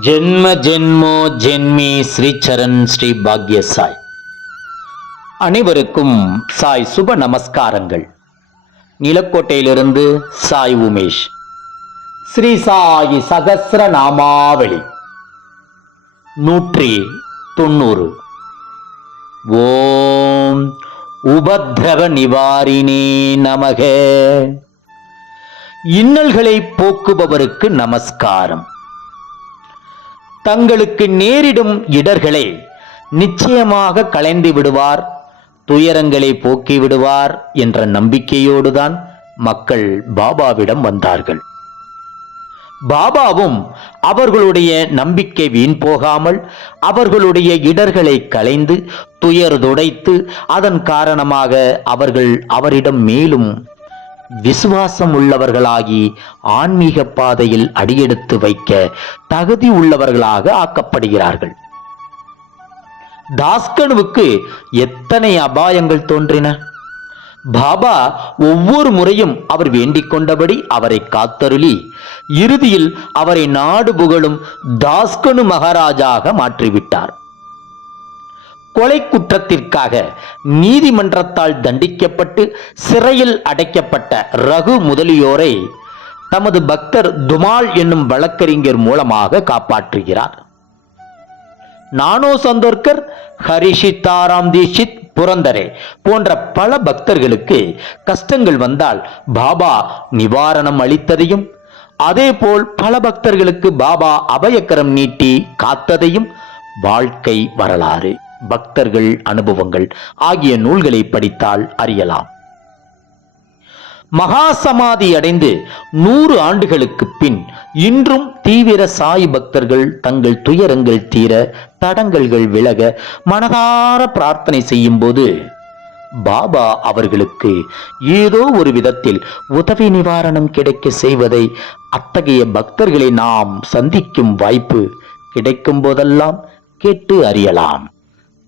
ஜென்ம ஜென்மோ ஜென்மி ஸ்ரீச்சரண் ஸ்ரீ பாக்ய சாய் அனைவருக்கும் சாய் சுப நமஸ்காரங்கள். நிலக்கோட்டையிலிருந்து சாய் உமேஷ். ஸ்ரீ சாயி சகசிர நாமாவளி நூற்றி தொண்ணூறு. ஓம் உபத்ரவ நிவாரினே நமக. இன்னல்களை போக்குபவருக்கு நமஸ்காரம். தங்களுக்கு நேரிடும் இடர்களை நிச்சயமாக களைந்து விடுவார் துயரங்களை போக்கி விடுவார் என்ற நம்பிக்கையோடுதான் மக்கள் பாபாவிடம் வந்தார்கள். பாபாவும் அவர்களுடைய நம்பிக்கை வீண் போகாமல் அவர்களுடைய இடர்களை களைந்து துயர் துடைத்து அதன் காரணமாக அவர்கள் அவரிடம் மேலும் விசுவாசம் உள்ளவர்களாகி ஆன்மீக பாதையில் அடியெடுத்து வைக்க தகுதி உள்ளவர்களாக ஆக்கப்படுகிறார்கள். தாஸ்கனுவுக்கு எத்தனை அபாயங்கள் தோன்றின? பாபா ஒவ்வொரு முறையும் அவர் வேண்டிக் கொண்டபடி அவரை காத்தருளி இறுதியில் அவரை நாடு புகழும் தாஸ்கனு மகாராஜாக மாற்றிவிட்டார். கொலை குற்றத்திற்காக நீதிமன்றத்தால் தண்டிக்கப்பட்டு சிறையில் அடைக்கப்பட்ட ரகு முதலியோரை தமது பக்தர் துமால் என்னும் வழக்கறிஞர் மூலமாக காப்பாற்றுகிறார். நானோ சந்தோர்கர் ஹரிஷித்தாராம் தீஷித் புரந்தரே போன்ற பல பக்தர்களுக்கு கஷ்டங்கள் வந்தால் பாபா நிவாரணம் அளித்ததையும் அதேபோல் பல பக்தர்களுக்கு பாபா அபயக்கரம் நீட்டி காத்ததையும் வாழ்க்கை வரலாறு. பக்தர்கள் அனுபவங்கள் ஆகிய நூல்களை படித்தால் அறியலாம். மகா சமாதி அடைந்து நூறு ஆண்டுகளுக்கு பின் இன்றும் தீவிர சாய் பக்தர்கள் தங்கள் துயரங்கள் தீர தடங்கல்கள் விலக மனதார பிரார்த்தனை செய்யும் போது பாபா அவர்களுக்கு ஏதோ ஒரு விதத்தில் உதவி நிவாரணம் கிடைக்க செய்வதை அத்தகைய பக்தர்களை நாம் சந்திக்கும் வாய்ப்பு கிடைக்கும் போதெல்லாம் கேட்டு அறியலாம்.